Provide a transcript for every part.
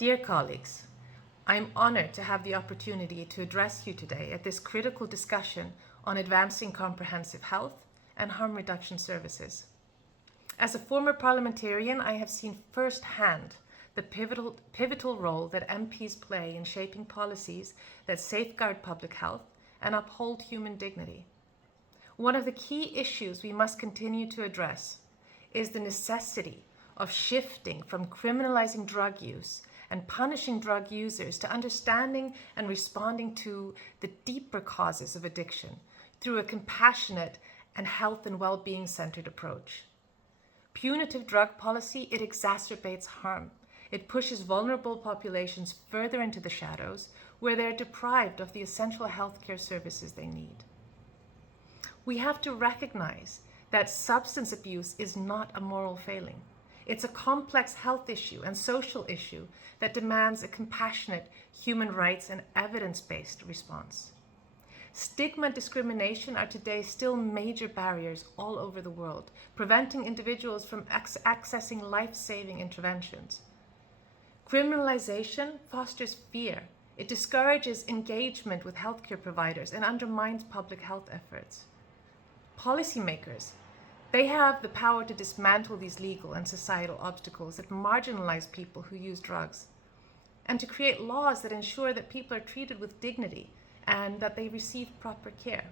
Dear colleagues, I'm honored to have the opportunity to address you today at this critical discussion on advancing comprehensive health and harm reduction services. As a former parliamentarian, I have seen firsthand the pivotal role that MPs play in shaping policies that safeguard public health and uphold human dignity. One of the key issues we must continue to address is the necessity of shifting from criminalizing drug use and punishing drug users to understanding and responding to the deeper causes of addiction through a compassionate and health and well-being centered approach. Punitive drug policy, it exacerbates harm. It pushes vulnerable populations further into the shadows where they're deprived of the essential healthcare services they need. We have to recognize that substance abuse is not a moral failing. It's a complex health issue and social issue that demands a compassionate human rights and evidence-based response. Stigma and discrimination are today still major barriers all over the world, preventing individuals from accessing life-saving interventions. Criminalization fosters fear. It discourages engagement with healthcare providers and undermines public health efforts. Policymakers, they have the power to dismantle these legal and societal obstacles that marginalize people who use drugs, and to create laws that ensure that people are treated with dignity and that they receive proper care.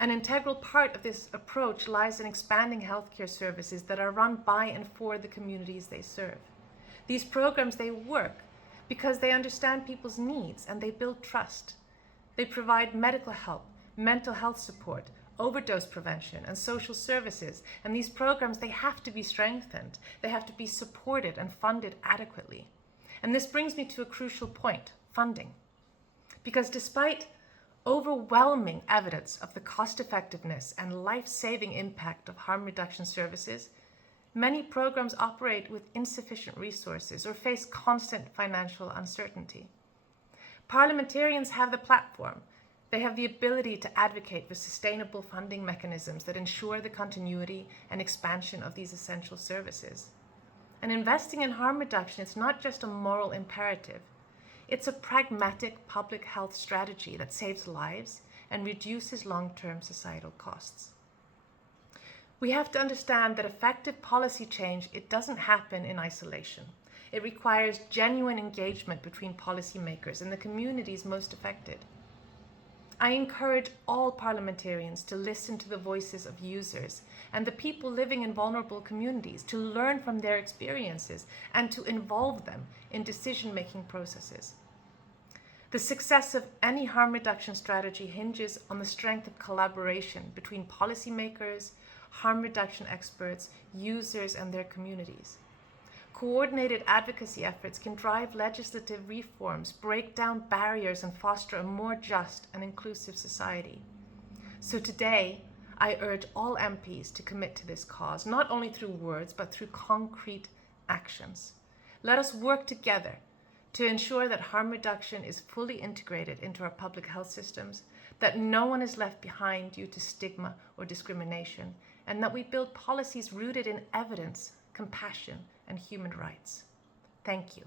An integral part of this approach lies in expanding healthcare services that are run by and for the communities they serve. These programs, they work because they understand people's needs and they build trust. They provide medical help, mental health support, overdose prevention, and social services. And these programs, they have to be strengthened. They have to be supported and funded adequately. And this brings me to a crucial point, funding. Because despite overwhelming evidence of the cost-effectiveness and life-saving impact of harm reduction services, many programs operate with insufficient resources or face constant financial uncertainty. Parliamentarians have the platform. They have the ability to advocate for sustainable funding mechanisms that ensure the continuity and expansion of these essential services. And investing in harm reduction is not just a moral imperative. It's a pragmatic public health strategy that saves lives and reduces long-term societal costs. We have to understand that effective policy change, it doesn't happen in isolation. It requires genuine engagement between policymakers and the communities most affected. I encourage all parliamentarians to listen to the voices of users and the people living in vulnerable communities, to learn from their experiences and to involve them in decision-making processes. The success of any harm reduction strategy hinges on the strength of collaboration between policymakers, harm reduction experts, users, and their communities. Coordinated advocacy efforts can drive legislative reforms, break down barriers, and foster a more just and inclusive society. So today, I urge all MPs to commit to this cause, not only through words, but through concrete actions. Let us work together to ensure that harm reduction is fully integrated into our public health systems, that no one is left behind due to stigma or discrimination, and that we build policies rooted in evidence, compassion, and human rights. Thank you.